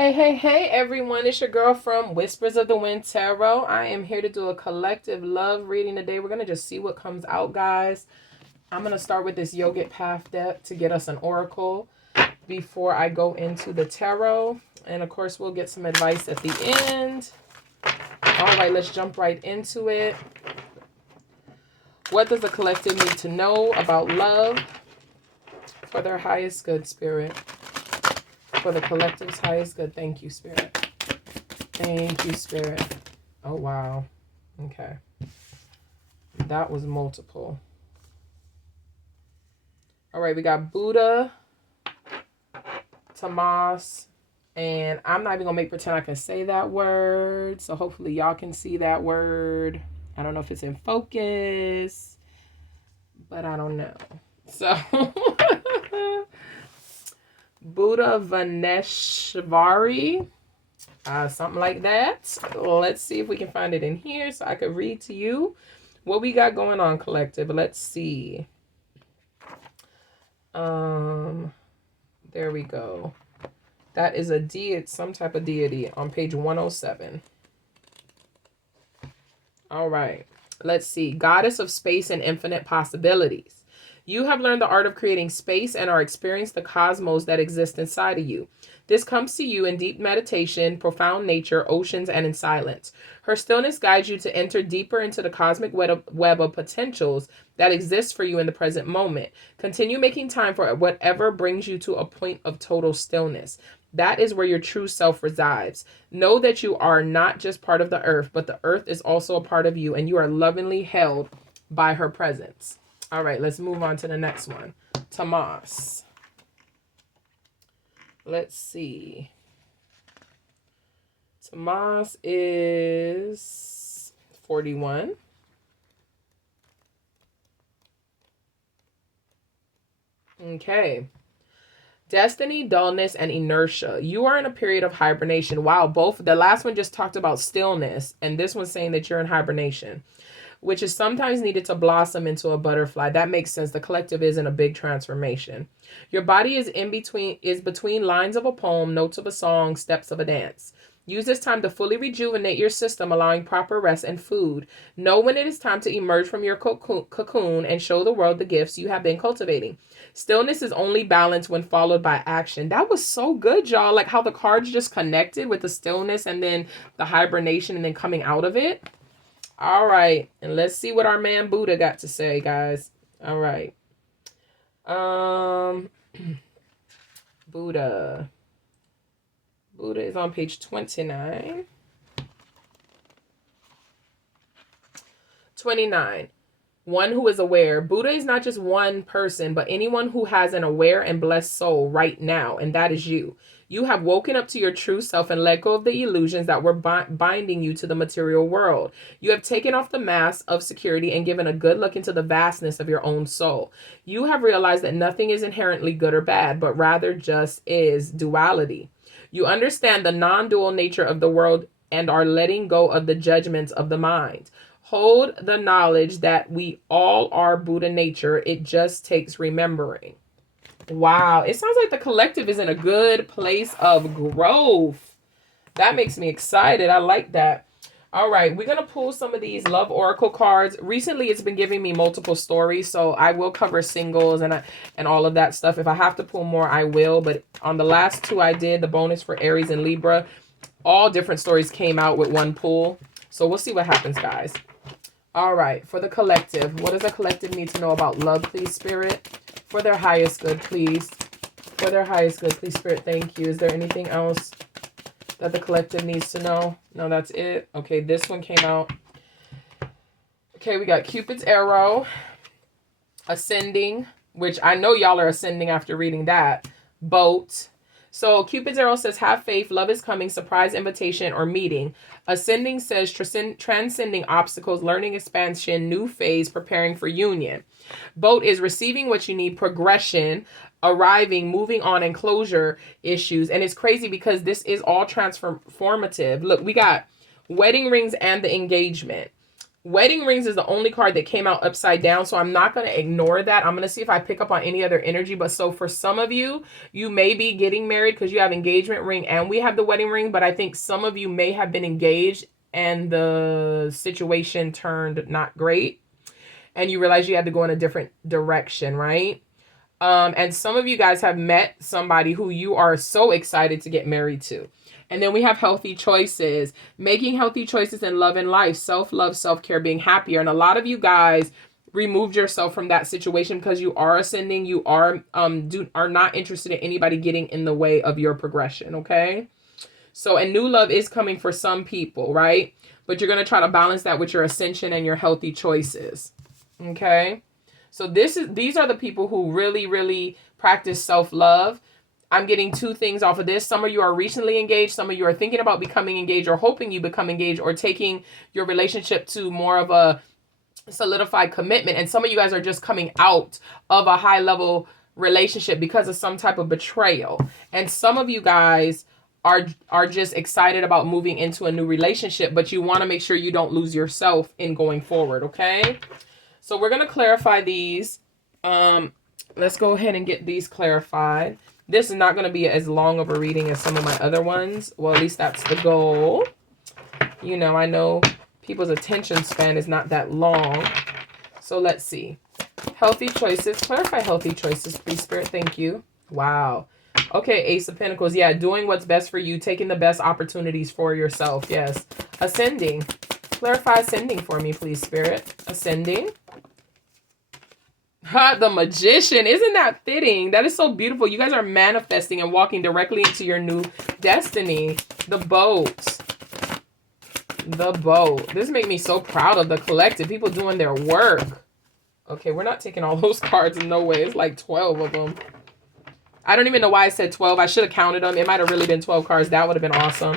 Hey, everyone. It's your girl from Whispers of the Wind Tarot. I am here to do a collective love reading today. We're going to just see what comes out, guys. I'm going to start with this Yogic Path deck to get us an oracle before I go into the tarot. And, of course, we'll get some advice at the end. All right, let's jump right into it. What does the collective need to know about love for their highest good, Spirit? For the collective's highest good. Thank you, Spirit. Thank you, Spirit. Oh, wow. Okay. That was multiple. All right, we got Buddha, Tomas, and I'm not even going to make pretend I can say that word. So hopefully y'all can see that word. I don't know if it's in focus, but I don't know. So Buddha Vaneshvari. Something like that. Let's see if we can find it in here so I could read to you what we got going on, collective. Let's see. There we go. That is a deity, some type of deity on page 107. All right. Let's see. Goddess of space and infinite possibilities. You have learned the art of creating space and are experiencing the cosmos that exist inside of you. This comes to you in deep meditation, profound nature, oceans, and in silence. Her stillness guides you to enter deeper into the cosmic web of potentials that exist for you in the present moment. Continue making time for whatever brings you to a point of total stillness. That is where your true self resides. Know that you are not just part of the earth, but the earth is also a part of you, and you are lovingly held by her presence. All right, let's move on to the next one. Tomas. Let's see. Tomas is 41. Okay. Destiny, dullness, and inertia. You are in a period of hibernation. Wow, both. The last one just talked about stillness, and this one's saying that you're in hibernation, which is sometimes needed to blossom into a butterfly. That makes sense. The collective is in a big transformation. Your body is between lines of a poem, notes of a song, steps of a dance. Use this time to fully rejuvenate your system, allowing proper rest and food. Know when it is time to emerge from your cocoon and show the world the gifts you have been cultivating. Stillness is only balance when followed by action. That was so good, y'all. Like how the cards just connected with the stillness and then the hibernation and then coming out of it. All right. And let's see what our man Buddha got to say, guys. All right. Buddha. Buddha is on page 29. 29. One who is aware. Buddha is not just one person, but anyone who has an aware and blessed soul right now, and that is you. You have woken up to your true self and let go of the illusions that were binding you to the material world. You have taken off the mask of security and given a good look into the vastness of your own soul. You have realized that nothing is inherently good or bad, but rather just is duality. You understand the non-dual nature of the world and are letting go of the judgments of the mind. Hold the knowledge that we all are Buddha nature. It just takes remembering. Wow. It sounds like the collective is in a good place of growth. That makes me excited. I like that. All right. We're going to pull some of these love oracle cards. Recently, it's been giving me multiple stories, so I will cover singles and all of that stuff. If I have to pull more, I will. But on the last two I did, the bonus for Aries and Libra, all different stories came out with one pull. So we'll see what happens, guys. All right, for the collective, what does the collective need to know about love, please, Spirit? For their highest good, please. For their highest good, please, Spirit, thank you. Is there anything else that the collective needs to know? No, that's it. Okay, this one came out. Okay, we got Cupid's arrow, ascending, which I know y'all are ascending after reading that. Boat. So Cupid's arrow says, have faith, love is coming, surprise invitation or meeting. Ascending says transcending obstacles, learning expansion, new phase, preparing for union. Boat is receiving what you need, progression, arriving, moving on, and closure issues. And it's crazy because this is all transformative. Look, we got wedding rings and the engagement. Wedding rings is the only card that came out upside down, so I'm not going to ignore that. I'm going to see if I pick up on any other energy. But so for some of you, you may be getting married because you have engagement ring and we have the wedding ring. But I think some of you may have been engaged and the situation turned not great. And you realize you had to go in a different direction, right? And some of you guys have met somebody who you are so excited to get married to. And then we have healthy choices, making healthy choices in love and life, self-love, self-care, being happier. And a lot of you guys removed yourself from that situation because you are ascending. You are not interested in anybody getting in the way of your progression. Okay. So, and new love is coming for some people, right? But you're going to try to balance that with your ascension and your healthy choices. Okay. So these are the people who really, really practice self-love. I'm getting two things off of this. Some of you are recently engaged. Some of you are thinking about becoming engaged or hoping you become engaged or taking your relationship to more of a solidified commitment. And some of you guys are just coming out of a high level relationship because of some type of betrayal. And some of you guys are just excited about moving into a new relationship, but you want to make sure you don't lose yourself in going forward. Okay. So we're going to clarify these. Let's go ahead and get these clarified. This is not going to be as long of a reading as some of my other ones. Well, at least that's the goal. You know, I know people's attention span is not that long. So let's see. Healthy choices. Clarify healthy choices, please, Spirit. Thank you. Wow. Okay, Ace of Pentacles. Yeah, doing what's best for you. Taking the best opportunities for yourself. Yes. Ascending. Clarify ascending for me, please, Spirit. Ascending. The Magician. Isn't that fitting? That is so beautiful. You guys are manifesting and walking directly into your new destiny. The Boat. The Boat. This makes me so proud of the collective. People doing their work. Okay, we're not taking all those cards in no way. It's like 12 of them. I don't even know why I said 12. I should have counted them. It might have really been 12 cards. That would have been awesome.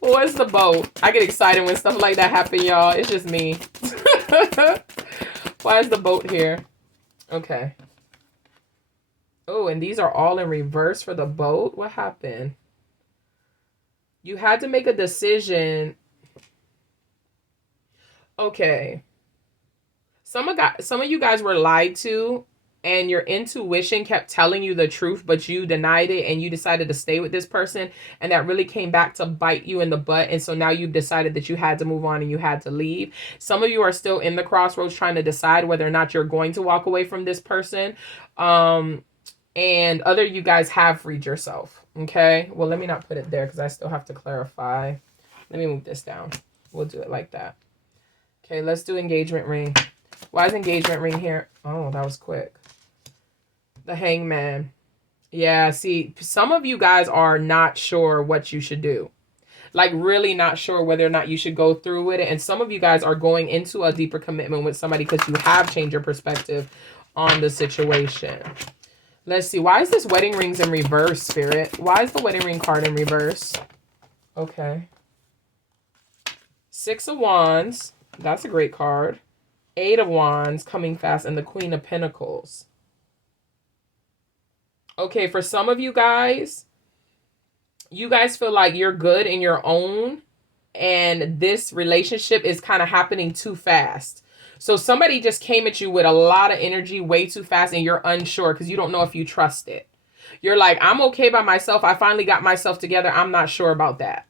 What's the Boat? I get excited when stuff like that happen, y'all. It's just me. Why is the Boat here? Okay. Oh, and these are all in reverse for the Boat. What happened? You had to make a decision. Okay. Some of you guys were lied to, and your intuition kept telling you the truth, but you denied it and you decided to stay with this person. And that really came back to bite you in the butt. And so now you've decided that you had to move on and you had to leave. Some of you are still in the crossroads trying to decide whether or not you're going to walk away from this person. And other you guys have freed yourself. Okay. Well, let me not put it there because I still have to clarify. Let me move this down. We'll do it like that. Okay. Let's do engagement ring. Why is engagement ring here? Oh, that was quick. The Hangman. Yeah, see, some of you guys are not sure what you should do. Like really not sure whether or not you should go through with it. And some of you guys are going into a deeper commitment with somebody because you have changed your perspective on the situation. Let's see. Why is this wedding rings in reverse, Spirit? Why is the wedding ring card in reverse? Okay. 6 of Wands. That's a great card. 8 of Wands coming fast and the Queen of Pentacles. Okay, for some of you guys feel like you're good in your own and this relationship is kind of happening too fast. So somebody just came at you with a lot of energy way too fast and you're unsure because you don't know if you trust it. You're like, I'm okay by myself. I finally got myself together. I'm not sure about that.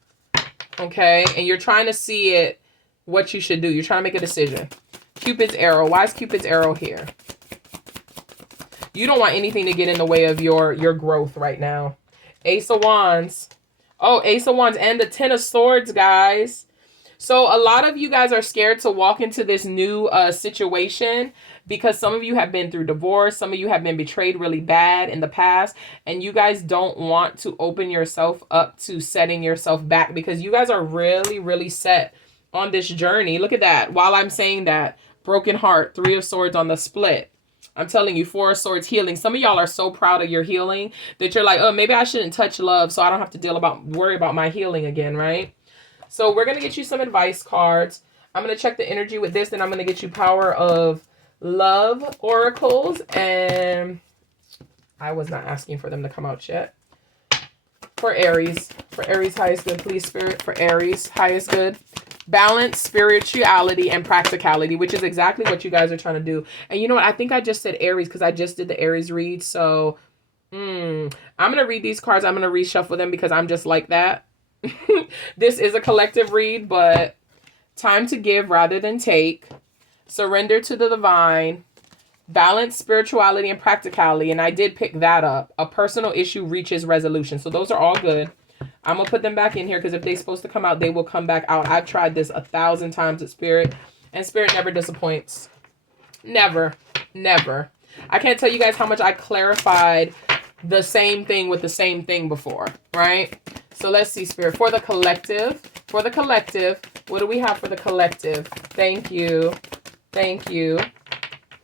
Okay, and you're trying to see it, what you should do. You're trying to make a decision. Cupid's arrow. Why is Cupid's arrow here? You don't want anything to get in the way of your growth right now. Ace of Wands. Oh, Ace of Wands and the 10 of Swords, guys. So a lot of you guys are scared to walk into this new situation because some of you have been through divorce. Some of you have been betrayed really bad in the past. And you guys don't want to open yourself up to setting yourself back because you guys are really, really set on this journey. Look at that. While I'm saying that, broken heart, 3 of Swords on the split. I'm telling you, 4 of Swords healing. Some of y'all are so proud of your healing that you're like, oh, maybe I shouldn't touch love so I don't have to worry about my healing again, right? So we're going to get you some advice cards. I'm going to check the energy with this, then I'm going to get you Power of Love oracles. And I was not asking for them to come out yet. For Aries, highest good, please, Spirit. For Aries, highest good. Balance, spirituality, and practicality, which is exactly what you guys are trying to do. And you know what? I think I just said Aries because I just did the Aries read. So I'm going to read these cards. I'm going to reshuffle them because I'm just like that. This is a collective read, but time to give rather than take. Surrender to the divine. Balance, spirituality, and practicality. And I did pick that up. A personal issue reaches resolution. So those are all good. I'm going to put them back in here because if they're supposed to come out, they will come back out. I've tried this 1,000 times at Spirit, and Spirit never disappoints. Never. Never. I can't tell you guys how much I clarified the same thing with the same thing before, right? So let's see, Spirit. For the collective, what do we have for the collective? Thank you. Thank you.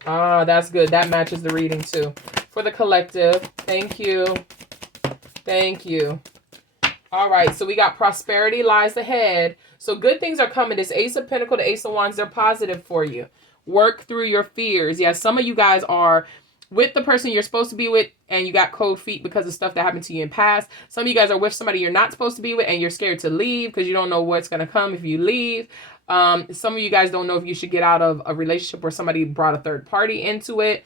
Ah, that's good. That matches the reading too. For the collective, thank you. Thank you. All right, so we got prosperity lies ahead. So good things are coming. This Ace of Pentacles, the Ace of Wands, they're positive for you. Work through your fears. Yeah, some of you guys are with the person you're supposed to be with and you got cold feet because of stuff that happened to you in past. Some of you guys are with somebody you're not supposed to be with and you're scared to leave because you don't know what's going to come if you leave. Some of you guys don't know if you should get out of a relationship where somebody brought a third party into it.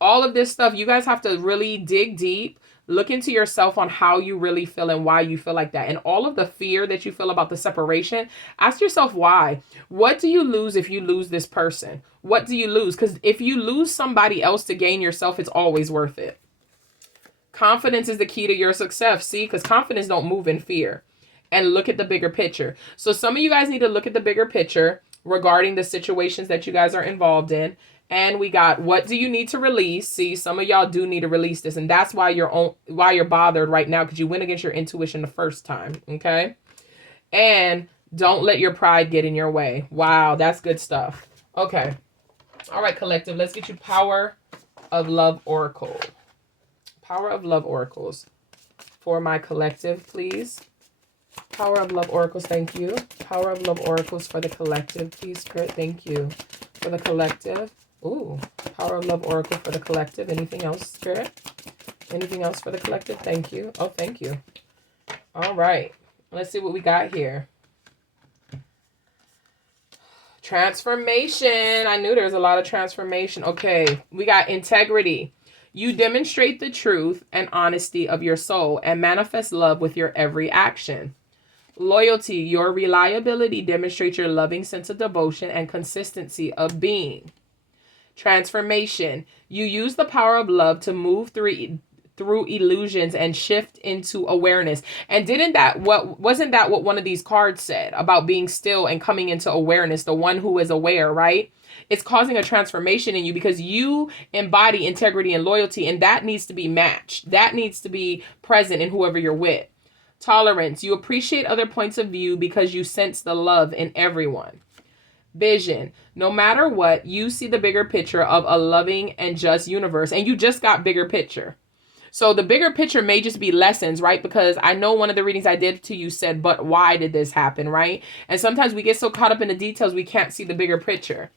All of this stuff, you guys have to really dig deep. Look into yourself on how you really feel and why you feel like that. And all of the fear that you feel about the separation, ask yourself why. What do you lose if you lose this person? What do you lose? Because if you lose somebody else to gain yourself, it's always worth it. Confidence is the key to your success. See, because confidence don't move in fear. And look at the bigger picture. So some of you guys need to look at the bigger picture regarding the situations that you guys are involved in. And we got, what do you need to release? See, some of y'all do need to release this. And that's why you're bothered right now, because you went against your intuition the first time. Okay. And don't let your pride get in your way. Wow, that's good stuff. Okay. All right, collective. Let's get you Power of Love Oracle. Power of Love Oracles for my collective, please. Power of Love Oracles, thank you. Power of Love Oracles for the collective, please, Spirit. Thank you. For the collective. Ooh, Power of Love Oracle for the collective. Anything else, Spirit? Anything else for the collective? Thank you. Oh, thank you. All right. Let's see what we got here. Transformation. I knew there was a lot of transformation. Okay. We got integrity. You demonstrate the truth and honesty of your soul and manifest love with your every action. Loyalty. Your reliability demonstrates your loving sense of devotion and consistency of being. Transformation. You use the power of love to move through illusions and shift into awareness. And wasn't that what one of these cards said about being still and coming into awareness? The one who is aware, right? It's causing a transformation in you because you embody integrity and loyalty, and that needs to be matched. That needs to be present in whoever you're with. Tolerance. You appreciate other points of view because you sense the love in everyone. Vision. No matter what, you see the bigger picture of a loving and just universe, and you just got bigger picture. So the bigger picture may just be lessons, right? Because I know one of the readings I did to you said, but why did this happen, right? And sometimes we get so caught up in the details, we can't see the bigger picture.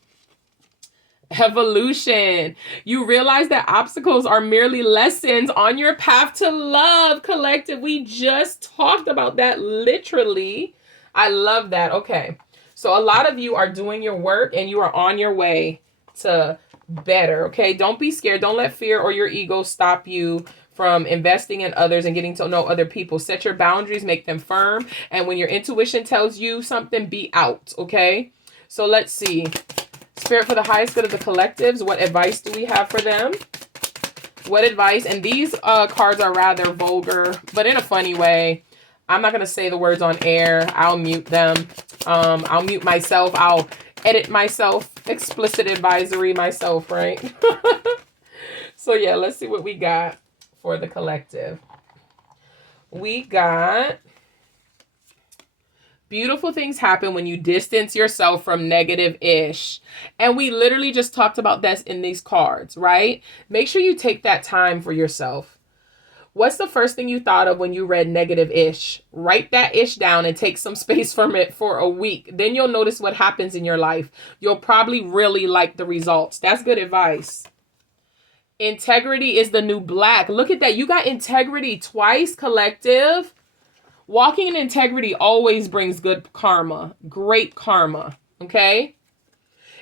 Evolution. You realize that obstacles are merely lessons on your path to love, collective. We just talked about that literally. I love that. Okay. So a lot of you are doing your work and you are on your way to better. Okay. Don't be scared. Don't let fear or your ego stop you from investing in others and getting to know other people. Set your boundaries, make them firm. And when your intuition tells you something, be out. Okay. So let's see. Spirit, for the highest good of the collectives, what advice do we have for them? What advice? And these cards are rather vulgar, but in a funny way. I'm not going to say the words on air. I'll mute them. I'll mute myself. I'll edit myself. Explicit advisory myself, right? So yeah, let's see what we got for the collective. We got beautiful things happen when you distance yourself from negative-ish. And we literally just talked about this in these cards, right? Make sure you take that time for yourself. What's the first thing you thought of when you read negative-ish? Write that ish down and take some space from it for a week. Then you'll notice what happens in your life. You'll probably really like the results. That's good advice. Integrity is the new black. Look at that. You got integrity twice, collective. Walking in integrity always brings good karma, great karma, okay?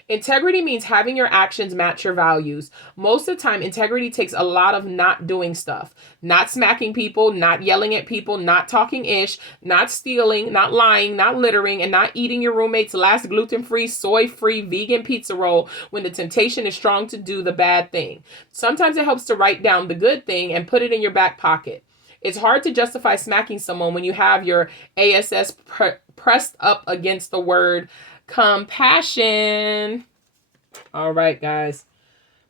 Integrity means having your actions match your values. Most of the time, integrity takes a lot of not doing stuff. Not smacking people, not yelling at people, not talking ish, not stealing, not lying, not littering, and not eating your roommate's last gluten-free, soy-free, vegan pizza roll when the temptation is strong to do the bad thing. Sometimes it helps to write down the good thing and put it in your back pocket. It's hard to justify smacking someone when you have your ASS pressed up against the word compassion. All right, guys.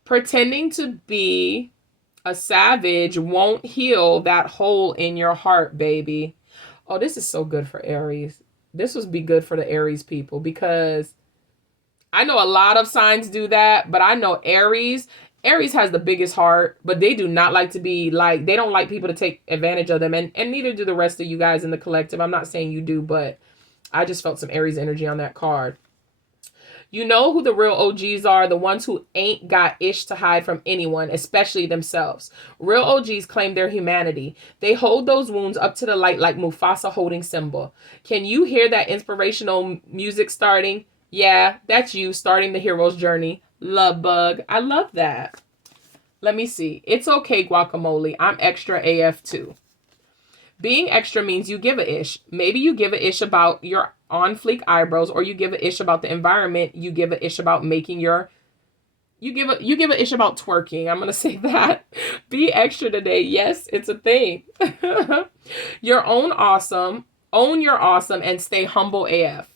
Pretending to be a savage won't heal that hole in your heart, baby. Oh, this is so good for Aries. This would be good for the Aries people because I know a lot of signs do that, but I know Aries has the biggest heart, but they do not like to be like, they don't like people to take advantage of them. And neither do the rest of you guys in the collective. I'm not saying you do, but I just felt some Aries energy on that card. You know who the real OGs are, the ones who ain't got ish to hide from anyone, especially themselves. Real OGs claim their humanity. They hold those wounds up to the light like Mufasa holding Simba. Can you hear that inspirational music starting? Yeah, that's you starting the hero's journey. Love bug. I love that. Let me see. It's okay, guacamole. I'm extra AF too. Being extra means you give a ish. Maybe you give a ish about your on fleek eyebrows, or you give a ish about the environment. You give a ish about making your, you give a ish about twerking. I'm going to say that. Be extra today. Yes, it's a thing. Your own awesome. Own your awesome and stay humble AF.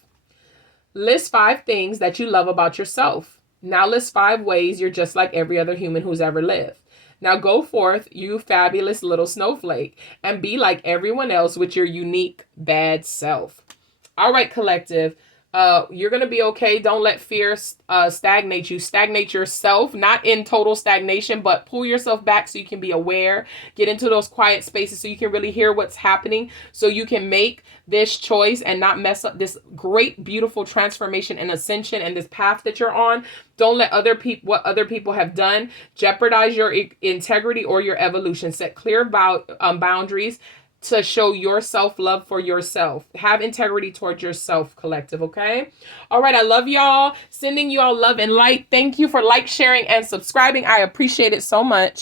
List 5 things that you love about yourself. Now list 5 ways you're just like every other human who's ever lived. Now go forth, you fabulous little snowflake, and be like everyone else with your unique bad self. All right, collective. You're going to be okay. Don't let fear stagnate you. Stagnate yourself, not in total stagnation, but pull yourself back so you can be aware. Get into those quiet spaces so you can really hear what's happening, so you can make this choice and not mess up this great, beautiful transformation and ascension and this path that you're on. Don't let what other people have done jeopardize your integrity or your evolution. Set clear boundaries to show your self-love for yourself. Have integrity towards yourself, collective, okay? All right, I love y'all. Sending you all love and light. Thank you for sharing, and subscribing. I appreciate it so much.